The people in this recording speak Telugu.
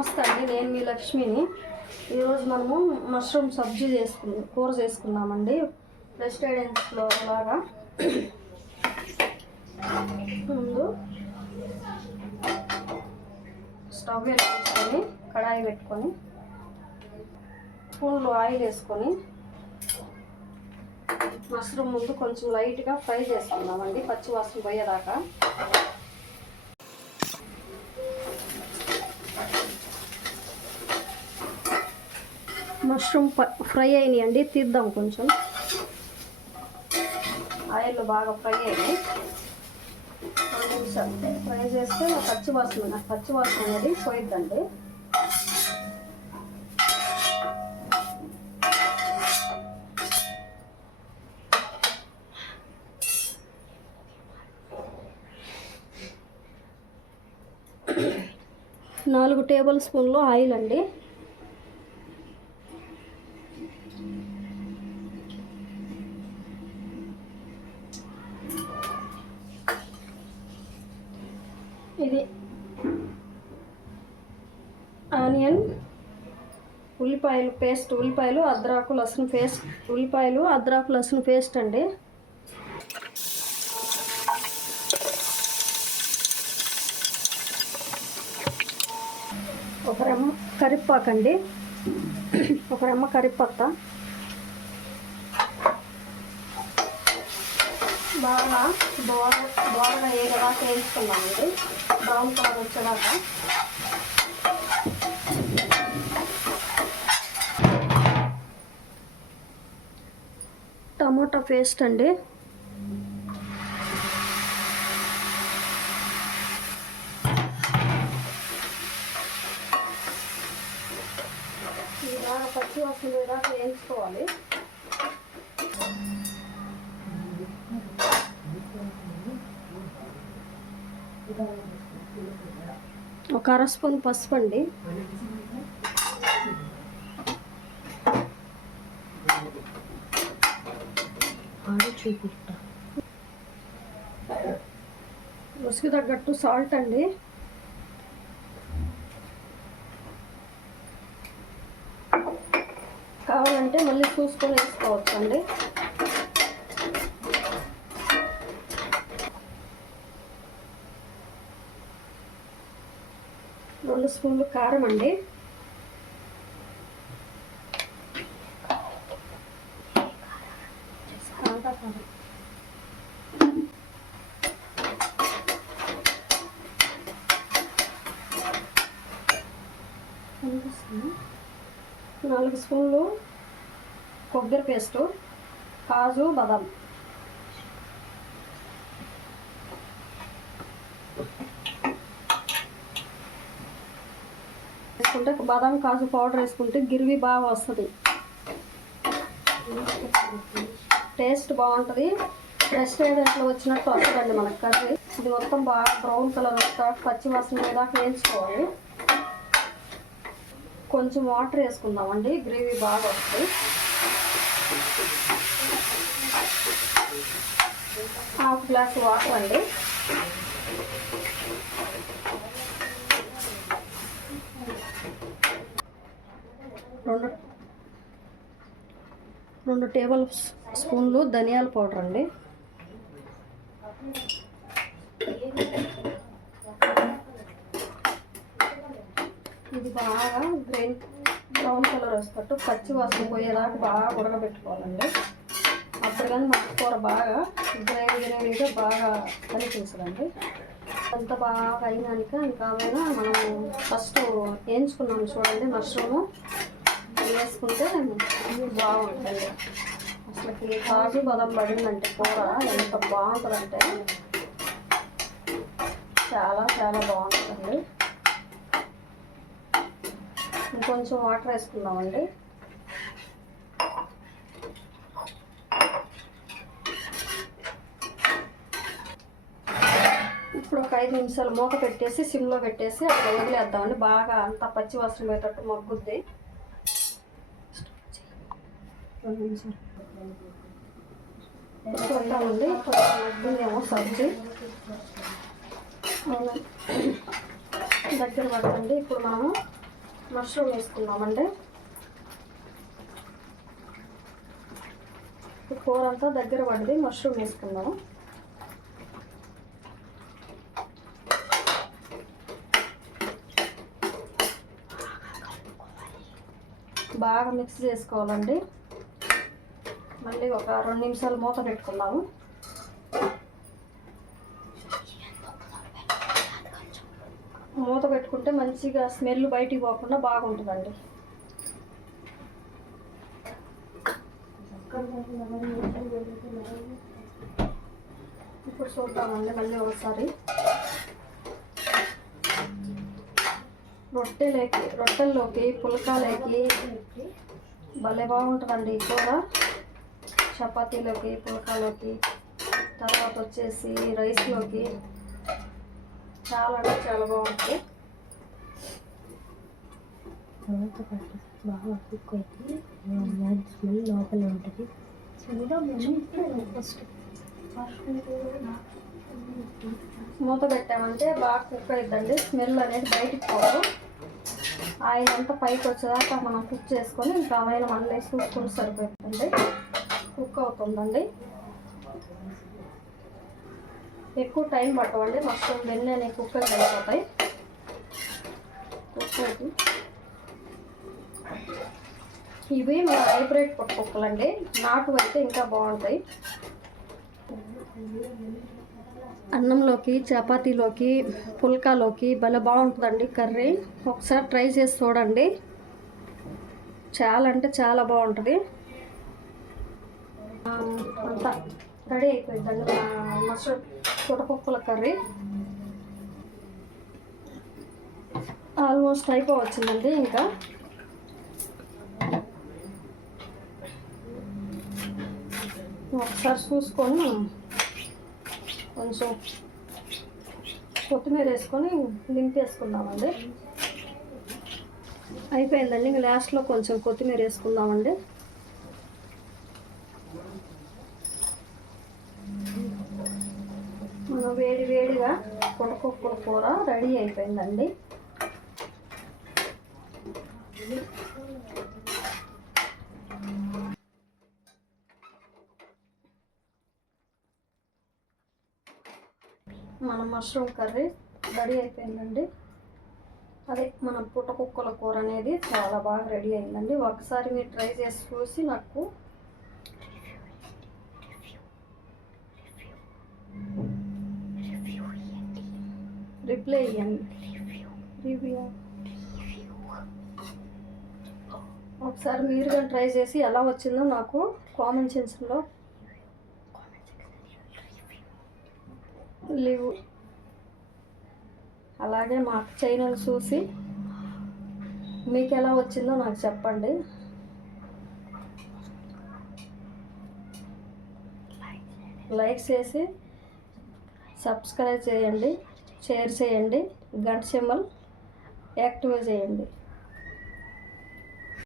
నమస్తే అండి. నేను మీ లక్ష్మిని. ఈరోజు మనము మష్రూమ్ సబ్జీ చేసుకుందాం కూర చేసుకుందామండి. రెస్టారెంట్స్లో లాగా ముందు స్టవ్ వేసుకొని కడాయి పెట్టుకొని స్పూన్లో ఆయిల్ వేసుకొని మష్రూమ్ ముందు కొంచెం లైట్గా ఫ్రై చేసుకుందామండి. పచ్చి వాసన పోయేదాకా. మష్రూమ్ ఫ్రై అయినాయండి తీద్దాం కొంచెం. ఆయిల్లో బాగా ఫ్రై అయినాయి. రెండు నిమిషాలు ఫ్రై చేస్తే పచ్చి వాసన నాకు పచ్చి వాసన అనేది పోయిద్దండి. నాలుగు టేబుల్ స్పూన్లు ఆయిల్ అండి ఇది ఆనియన్ ఉల్లిపాయలు పేస్ట్ ఉల్లిపాయలు అద్రాకు లసన పేస్ట్ ఉల్లిపాయలు అద్రాకు లసన పేస్ట్ అండి. ఒక రెమ్మ కరివేపాకండి. ఒక రెమ్మ కరివేపత్త బాగా దోర దోరగా ఏగదాకా వేయించుకున్నామండి బ్రౌన్ కలర్ వచ్చేదాకా పేస్ట్ అండి. ఇది బాగా పచ్చి వాసన దాకా వేయించుకోవాలి. ఒక అర స్పూన్ పసుపు అండి. రుచికి తగ్గట్టు సాల్ట్ అండి. కావాలంటే మళ్ళీ చూసుకొని వేసుకోవచ్చు అండి రెండు స్పూన్లు కారం అండి కాంతా కారం. ఎంత స్పూన్? నాలుగు స్పూన్లు కొబ్బరి పేస్టు కాజు బాదాం. వేసుకుంటే బాదం కాజు పౌడర్ వేసుకుంటే గిరివి బాగా వస్తుంది. టేస్ట్ బాగుంటుంది. రెస్టారెంట్లో వచ్చినట్టు వస్తుందండి మనకు కర్రీ. ఇది మొత్తం బాగా బ్రౌన్ కలర్ వస్తా పచ్చి వాసన మీద వేయించుకోవాలి. కొంచెం వాటర్ వేసుకుందామండి. గ్రేవీ బాగా వస్తుంది. హాఫ్ గ్లాస్ వాటర్ అండి. రెండు రెండు టేబుల్ స్పూన్లు ధనియాల పౌడర్ అండి. ఇది బాగా గ్రీన్ బ్రౌన్ కలర్ వస్తట్టు పచ్చి వాసన పోయేదాకా బాగా ఉడకబెట్టుకోవాలండి. అప్పుడు కానీ మన కూర బాగా గ్రైన్ గ్రైన్గా బాగా కనిపిస్తుందండి అంత బాగా అయినాక ఇంకా అయినా మనం ఫస్ట్ వేయించుకున్నాము చూడండి మష్రూము వేసుకుంటే బాగుంటుంది అసలుకి కాజు బదం పడిందంటే కూర ఎంత బాగుంటుందంటే చాలా చాలా బాగుంటుంది ఇంకొంచెం వాటర్ వేసుకుందామండి. ఇప్పుడు ఒక ఐదు నిమిషాలు మూత పెట్టేసి సిమ్లో పెట్టేసి అక్కడ వదిలేద్దామండి. బాగా అంతా పచ్చి వాసన పోయేటట్టు మగ్గుద్ది. రెండు నిమిషాలు. పెట్టామండి మగ్గుందేమో సబ్జీ. దగ్గర పడుతుంది ఇప్పుడు మనము మష్రూమ్ వేసుకున్నామండి కూర అంతా దగ్గర పడింది మష్రూమ్ వేసుకున్నాము బాగా మిక్స్ చేసుకోవాలండి. మళ్ళీ ఒక రెండు నిమిషాలు మూత పెట్టుకుందాము. మూత పెట్టు పెడితే మంచిగా స్మెల్ బయటికి పోకుండా బాగుంటుందండి. ఇప్పుడు చూద్దామండి మళ్ళీ ఒకసారి. రొట్టెలకి రొట్టెల్లోకి పులకాలకి భలే బాగుంటుందండి ఈ కూర. చపాతీలోకి పులకాలోకి తర్వాత వచ్చేసి రైస్లోకి. చాలా అంటే చాలా బాగుంటుంది. తర్వాత పట్టు బాగా కుక్ దాని స్మెల్ లోపల ఉంటుంది ఫస్ట్ మూత పెట్టామంటే బాగా కుక్ అవుతుందండి స్మెల్ అనేది బయటికి పోదు. ఆయిల్ అంతా పైకి వచ్చేదాకా మనం కుక్ చేసుకొని ఇంకా ఆయిల్ మళ్ళీ చూసుకుంటూ సరిపోతుందండి. కుక్ అవుతుందండి. ఎక్కువ టైం పట్టవండి. మొత్తం వెన్నీ అనేవి కుక్కర్ అయిపోతాయి. కుక్ అవుతుంది ఇవి మన హైబ్రిడ్ పుట్టుకుక్కలండి నాటు అయితే ఇంకా బాగుంటాయి. అన్నంలోకి చపాతీలోకి పుల్కాలోకి భలే బాగుంటుందండి కర్రీ. ఒకసారి ట్రై చేసి చూడండి. చాలా అంటే చాలా బాగుంటుంది. అంతా రెడీ అయిపోయిందండి మా మష్రూమ్ కర్రీ. ఆల్మోస్ట్ అయిపోవచ్చిందండి ఇంకా. ఒకసారి చూసుకొని కొంచెం కొత్తిమీర వేసుకొని నింపేసుకుందామండి అయిపోయిందండి. ఇంకా లాస్ట్లో కొంచెం కొత్తిమీర వేసుకుందామండి. మనం వేడి వేడిగా కొడుకొక్కుల కూర రెడీ అయిపోయిందండి. మన మష్రూమ్ కర్రీ రెడీ అయిపోయిందండి. అదే మన పుట్టకుక్కల కూర అనేది చాలా బాగా రెడీ అయిందండి. ఒకసారి మీరు ట్రై చేసి చూసి నాకు రిప్లై ఇవ్వండి రివ్యూ. ఒకసారి మీరు కానీ ట్రై చేసి ఎలా వచ్చిందో నాకు కామెంట్ సెక్షన్లో లివ్ అలాగే మా ఛానల్ చూసి మీకు ఎలా వచ్చిందో నాకు చెప్పండి. లైక్ చేసి సబ్స్క్రైబ్ చేయండి షేర్ చేయండి గంట సింబల్ యాక్టివేట్ చేయండి.